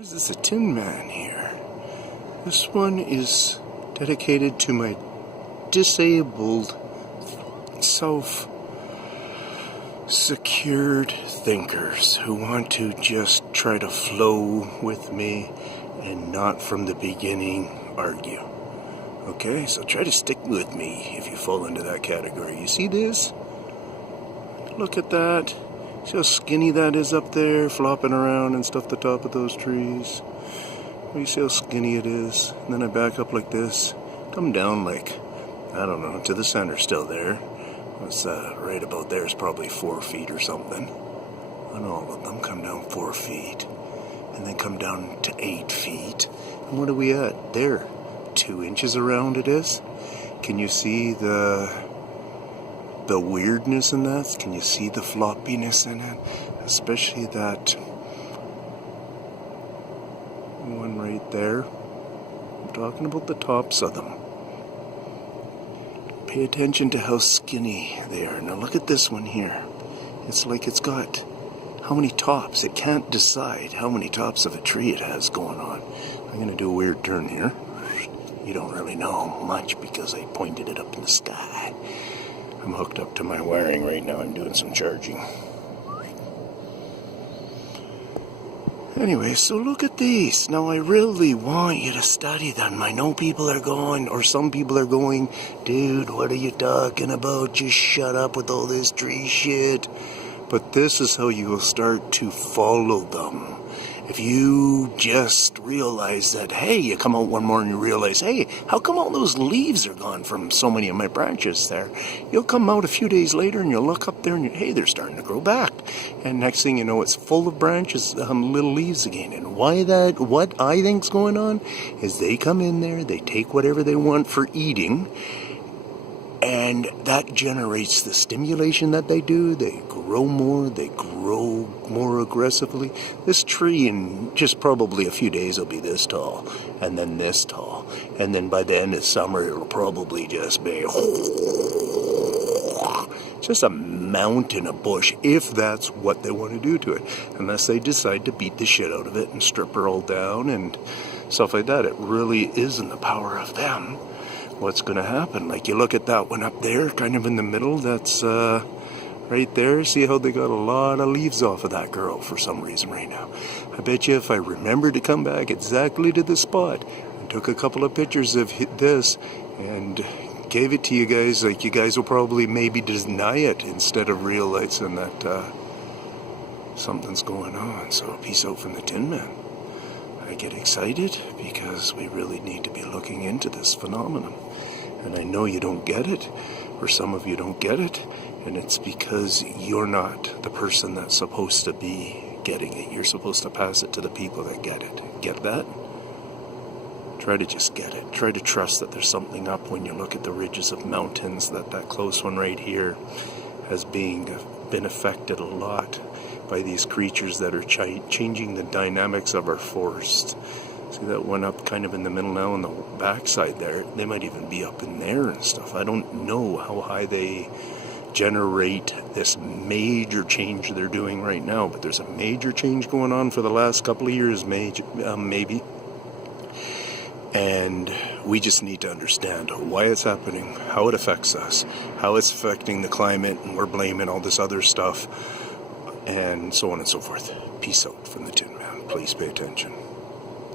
This is a Tin Man here. This one is dedicated to my disabled, self-secured thinkers who want to just try to flow with me and not from the beginning argue. Okay, so try to stick with me if you fall into that category. You see this? Look at that. See how skinny that is up there, flopping around and stuff, the top of those trees. You see how skinny it is? And then I back up like this, come down like, I don't know, to the center still there. What's right about there is probably 4 feet or something. And all of them come down 4 feet. And then come down to 8 feet. And what are we at? There. 2 inches around it is. Can you see the weirdness in that? Can you see the floppiness in it? Especially that one right there. I'm talking about the tops of them. Pay attention to how skinny they are. Now look at this one here. It's like it's got how many tops? It can't decide how many tops of a tree it has going on. I'm going to do a weird turn here. You don't really know much because I pointed it up in the sky. I'm hooked up to my wiring right now. I'm doing some charging. Anyway, so look at these. Now I really want you to study them. I know people are going, or some people are going, dude, what are you talking about? Just shut up with all this tree shit. But this is how you will start to follow them. If you just realize that, hey, you come out one morning and you realize, hey, how come all those leaves are gone from so many of my branches there? You'll come out a few days later and you'll look up there and hey, they're starting to grow back. And next thing you know, it's full of branches, little leaves again. And what I think's going on is they come in there, they take whatever they want for eating, and that generates the stimulation that they do. They grow more aggressively. This tree in just probably a few days will be this tall, and then this tall. And then by the end of summer, it'll probably just be just a mountain of bush, if that's what they want to do to it. Unless they decide to beat the shit out of it and strip her all down and stuff like that. It really is in the power of them what's going to happen. Like you look at that one up there, kind of in the middle, that's right there. See how they got a lot of leaves off of that girl for some reason right now. I bet you if I remember to come back exactly to the spot and took a couple of pictures of this and gave it to you guys, like you guys will probably maybe deny it instead of realizing that something's going on. So peace out from the Tin Man. I get excited because we really need to be looking into this phenomenon. And I know you don't get it, or some of you don't get it, and it's because you're not the person that's supposed to be getting it. You're supposed to pass it to the people that get it. Get that? Try to just get it. Try to trust that there's something up when you look at the ridges of mountains, that close one right here has been affected a lot by these creatures that are changing the dynamics of our forest. See that one up kind of in the middle now on the backside there? They might even be up in there and stuff. I don't know how high they generate this major change they're doing right now, but there's a major change going on for the last couple of years, maybe. And we just need to understand why it's happening, how it affects us, how it's affecting the climate, and we're blaming all this other stuff, and so on and so forth. Peace out from the Tin Man. Please pay attention.